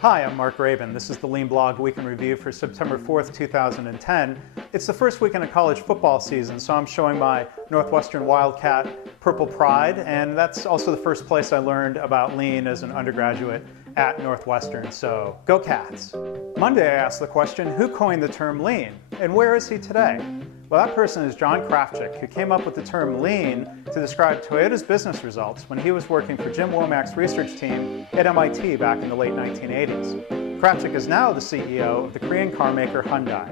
Hi, I'm Mark Rabin. This is the Lean Blog Week in Review for September 4th, 2010. It's the first weekend of college football season, so I'm showing my Northwestern Wildcat Purple Pride, and that's also the first place I learned about lean as an undergraduate at Northwestern, so go Cats! Monday I asked the question, who coined the term lean, and where is he today? Well, that person is Jon Krafcik, who came up with the term lean to describe Toyota's business results when he was working for Jim Womack's research team at MIT back in the late 1980s. Krafcik is now the CEO of the Korean carmaker Hyundai.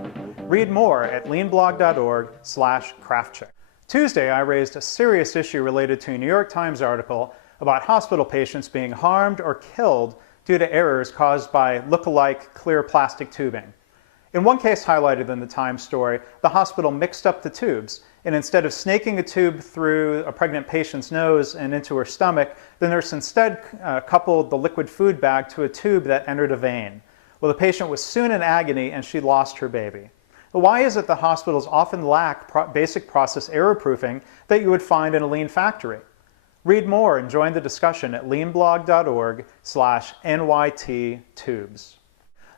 Read more at leanblog.org/Krafcik. Tuesday, I raised a serious issue related to a New York Times article about hospital patients being harmed or killed due to errors caused by look-alike clear plastic tubing. In one case highlighted in the Times story, the hospital mixed up the tubes, and instead of snaking a tube through a pregnant patient's nose and into her stomach, the nurse instead coupled the liquid food bag to a tube that entered a vein. Well, the patient was soon in agony and she lost her baby. But why is it that hospitals often lack basic process error proofing that you would find in a lean factory? Read more and join the discussion at leanblog.org/NYT-tubes.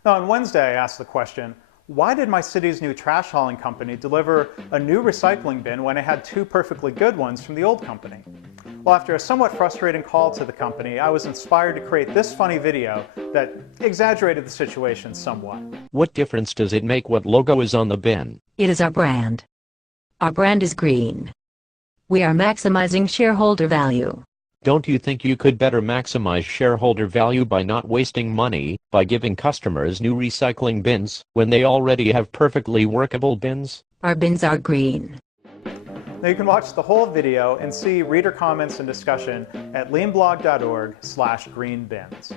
Now, on Wednesday, I asked the question, why did my city's new trash hauling company deliver a new recycling bin when it had two perfectly good ones from the old company? Well, after a somewhat frustrating call to the company, I was inspired to create this funny video that exaggerated the situation somewhat. What difference does it make what logo is on the bin? It is our brand. Our brand is green. We are maximizing shareholder value. Don't you think you could better maximize shareholder value by not wasting money, by giving customers new recycling bins, when they already have perfectly workable bins? Our bins are green. Now you can watch the whole video and see reader comments and discussion at leanblog.org/greenbins.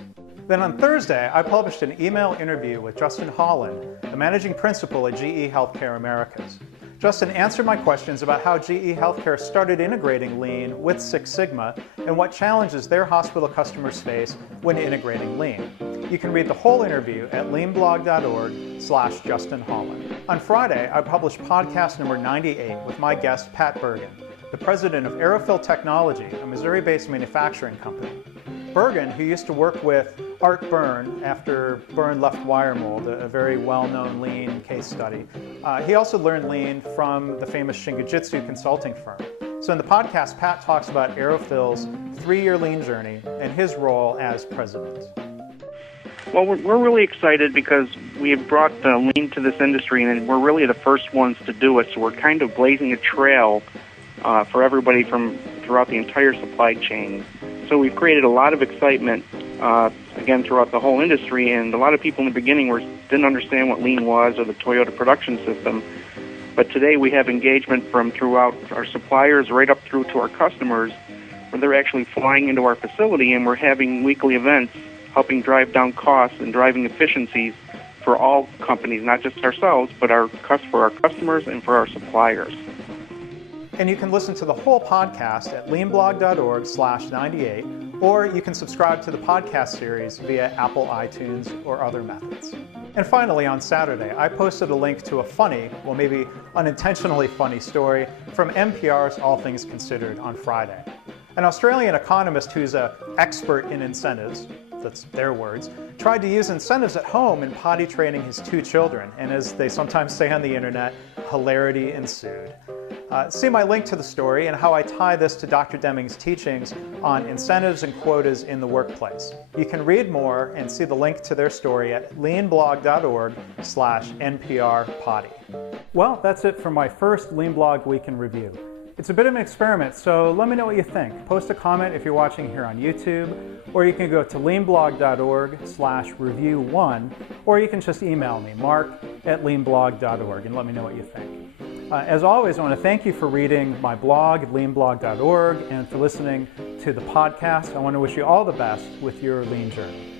Then on Thursday, I published an email interview with Justin Holland, the managing principal at GE Healthcare Americas. Justin answered my questions about how GE Healthcare started integrating Lean with Six Sigma and what challenges their hospital customers face when integrating Lean. You can read the whole interview at leanblog.org/Justin Holland. On Friday, I published podcast number 98 with my guest, Pat Bergin, the president of Aerofil Technology, a Missouri-based manufacturing company. Bergin, who used to work with Art Byrne after Byrne left Wire Mold, a very well-known lean case study. He also learned lean from the famous Shingijutsu consulting firm. So in the podcast, Pat talks about Aerofil's 3-year lean journey and his role as president. Well, we're really excited because we have brought lean to this industry, and we're really the first ones to do it. So we're kind of blazing a trail for everybody from throughout the entire supply chain. So we've created a lot of excitement, again, throughout the whole industry, and a lot of people in the beginning didn't understand what lean was or the Toyota production system. But today we have engagement from throughout our suppliers right up through to our customers, where they're actually flying into our facility, and we're having weekly events helping drive down costs and driving efficiencies for all companies, not just ourselves, but for our customers and for our suppliers. And you can listen to the whole podcast at leanblog.org/98, or you can subscribe to the podcast series via Apple iTunes or other methods. And finally, on Saturday, I posted a link to a funny, well maybe unintentionally funny story from NPR's All Things Considered on Friday. An Australian economist who's an expert in incentives, that's their words, tried to use incentives at home in potty training his 2 children, and as they sometimes say on the internet, hilarity ensued. See my link to the story and how I tie this to Dr. Deming's teachings on incentives and quotas in the workplace. You can read more and see the link to their story at leanblog.org/NPR-potty. Well, that's it for my first Lean Blog Week in Review. It's a bit of an experiment, so let me know what you think. Post a comment if you're watching here on YouTube, or you can go to leanblog.org/review1, or you can just email me, mark@leanblog.org, and let me know what you think. As always, I want to thank you for reading my blog at leanblog.org and for listening to the podcast. I want to wish you all the best with your lean journey.